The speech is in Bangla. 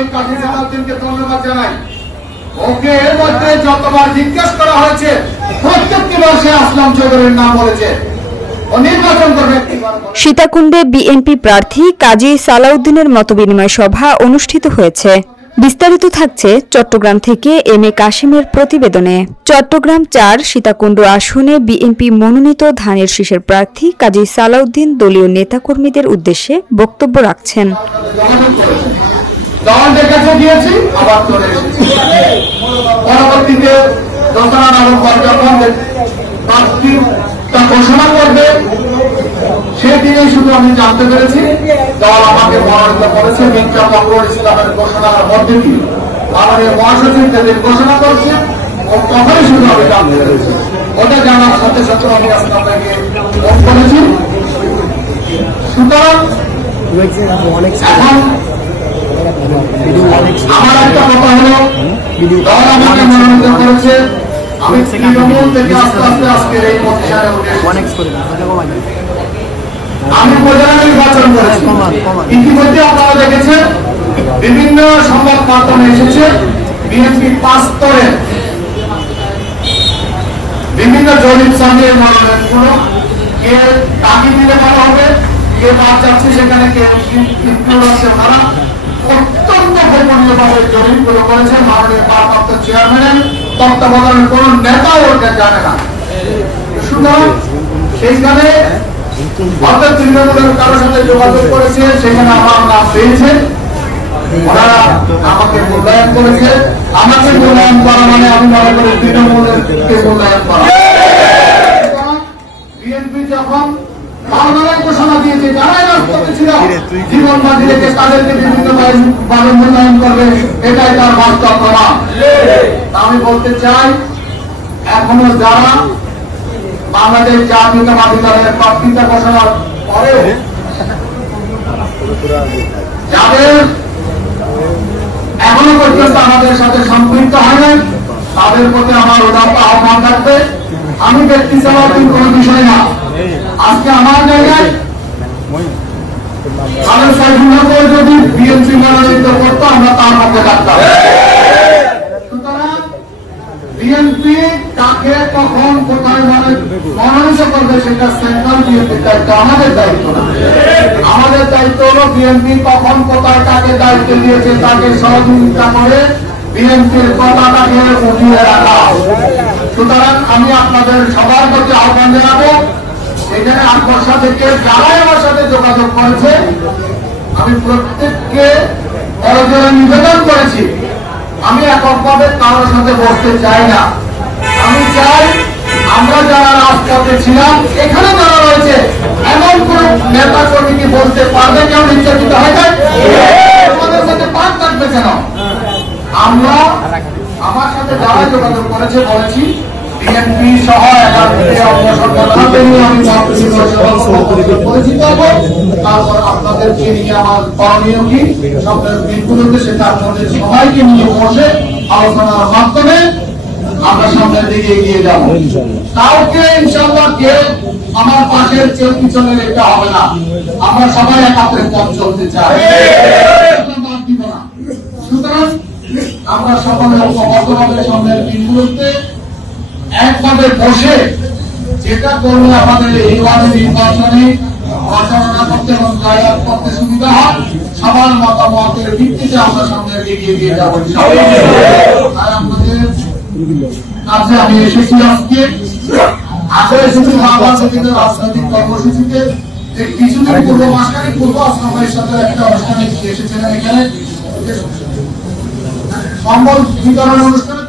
আমি কাজী সালাউদ্দিনকে ধন্যবাদ জানাই। ওকে এর মধ্যে যতবার জিজ্ঞেস করা হয়েছে প্রত্যেকটি বার সে আসলাম চৌধুরীর নাম বলেছে। সীতাকুণ্ডে বিএনপি প্রার্থী কাজী সালাউদ্দিনের মতবিনিময় সভা অনুষ্ঠিত হয়েছে। বিস্তারিত থাকছে চট্টগ্রাম থেকে এম এ কাশিমের প্রতিবেদনে। চট্টগ্রাম ৪ সীতাকুণ্ড আসনে বিএনপি মনোনীত ধানের শীষের প্রার্থী কাজী সালাউদ্দিন দলীয় নেতাকর্মীদের উদ্দেশ্যে বক্তব্য রাখছেন। ঘোষণা করবে সেদিনে শুধু আমি জানতে পেরেছি দল আমাকে মনোনীত করেছে মির্জা ফখরুল ইসলামের ঘোষণার মধ্যে দিয়ে আমাদের মহাসচিব যেদিন ঘোষণা করছে তখনই শুধু আমি জানতে পেরেছি। ওটা জানার সাথে সাথে আমি আজকে আপনাকে ফোন করেছি। সুতরাং এখন আমার একটা কথা হলো দল আমাকে মনোনীত করেছে, আমি তৃণমূল থেকে আস্তে আস্তে আজকের এই পজিশনে আমি উপজেলা নির্বাচন করেছি। ইতিমধ্যে আপনারা দেখেছেন বিভিন্ন সংবাদ মাধ্যমে এসেছে বিএনপি 5 স্তরে বিভিন্ন জরিপ সার্ভে কে তাগিদ দিলে ভালো হবে, কে বাদ যাচ্ছে সেখানে কে ইনক্লুড হচ্ছে তারা অত্যন্ত গোপনীয়ভাবে জরিপগুলো করেছেন মাননীয় ভারপ্রাপ্ত চেয়ারম্যানের তত্ত্বাবধানের কোন নেতা ওটা জানে না। সুতরাং সেইখানে অর্থাৎ তৃণমূলের কারোর সাথে যোগাযোগ করেছে, সেখানে আমার নাম পেয়েছে, ওনারা আমাকে মূল্যায়ন করেছে। আমাকে মূল্যায়ন করা মানে আমি মনে করি তৃণমূলকে মূল্যায়ন করা। বিএনপি যখন ঘোষণা দিয়েছে যারাই রাজপথে ছিল জীবন বাজি রেখে তাদেরকে বিভিন্নভাবে মূল্যায়ন করবে, এটাই তার বাস্তব প্রমাণ। আমি বলতে চাই এখনো যারা বাংলাদেশ জাতীয়তাবাদী দলের প্রার্থিতা ঘোষণার পরেও যাদের এখনো পর্যন্ত আমাদের সাথে সম্পৃক্ত হয় নাই তাদের প্রতি আমার উদাত্ত আহ্বান থাকবে। আমি ব্যক্তি চালাতেই কোন বিষয় না। আজকে আমার জায়গায় খালেদ সাইফুল্লাহকে যদি বিএনপি মনোনীত করতো আমরা তার পক্ষে থাকতাম। সুতরাং বিএনপি কাকে কখন কোথায় মনোনীত করবে সেটা সেন্ট্রাল বিএনপির দায়িত্ব, আমাদের দায়িত্ব না। আমাদের দায়িত্ব হলো বিএনপি কখন কোথায় কাকে দায়িত্ব দিয়েছে তাকে সহযোগিতা করে বিএনপির কথাটাকে উঠিয়ে রাখা। সুতরাং আমি আপনাদের সবার প্রতি আহ্বান জানাবো, এখানে আকর্ষা থেকে যারাই আমার সাথে যোগাযোগ করেছে আমি প্রত্যেককে করজোড়ে নিবেদন করেছি আমি এককভাবে কারোর সাথে বসতে চাই না। আমি চাই আমরা যারা রাজপথে ছিলাম এখানে যারা রয়েছে এমন কোন নেতা কর্মী বলতে পারবে কেউ নির্যাতিত হয়ে যায় আমাদের সাথে পাক থাকবে কেন? আমরা আমার সাথে যারা যোগাযোগ করেছে বলেছি বিএনপি সহ পরিচিত হবো, তারপর আপনাদেরকে নিয়ে আমার করণীয় কি সবের দিকগুলোতে সেটা আপনাদের সবাইকে নিয়ে বসে আলোচনার মাধ্যমে আমরা সামনের দিকে এগিয়ে যাবো। কাউকে ইনশাআল্লাহ কেউ আমার পাশের কেউ পিছনে রেখে হবে না। আমরা সবাই একাত্রে পথ চলতে চাই, বাদ দিব না। সুতরাং আমরা সকলে ঐক্যবদ্ধভাবে সামনের দিনগুলোতে একভাবে বসে যেটা করলে আমাদের এই নির্বাচনে প্রচারণা করতে এবং জয়লাভ করতে সুবিধা হয় সবার মতামতের ভিত্তিতে আমরা সামনে এগিয়ে দিয়ে যাবো। আর আমাদের কাছে আমি এসেছি আজকে এসেছি রাজনৈতিক কর্মসূচিতে যে কিছুদিন পূর্ব মাসখানেক পূর্ব আসলামের সাথে একটা অনুষ্ঠানে এসেছিলেন, এখানে সম্বল বিতরণ অনুষ্ঠানে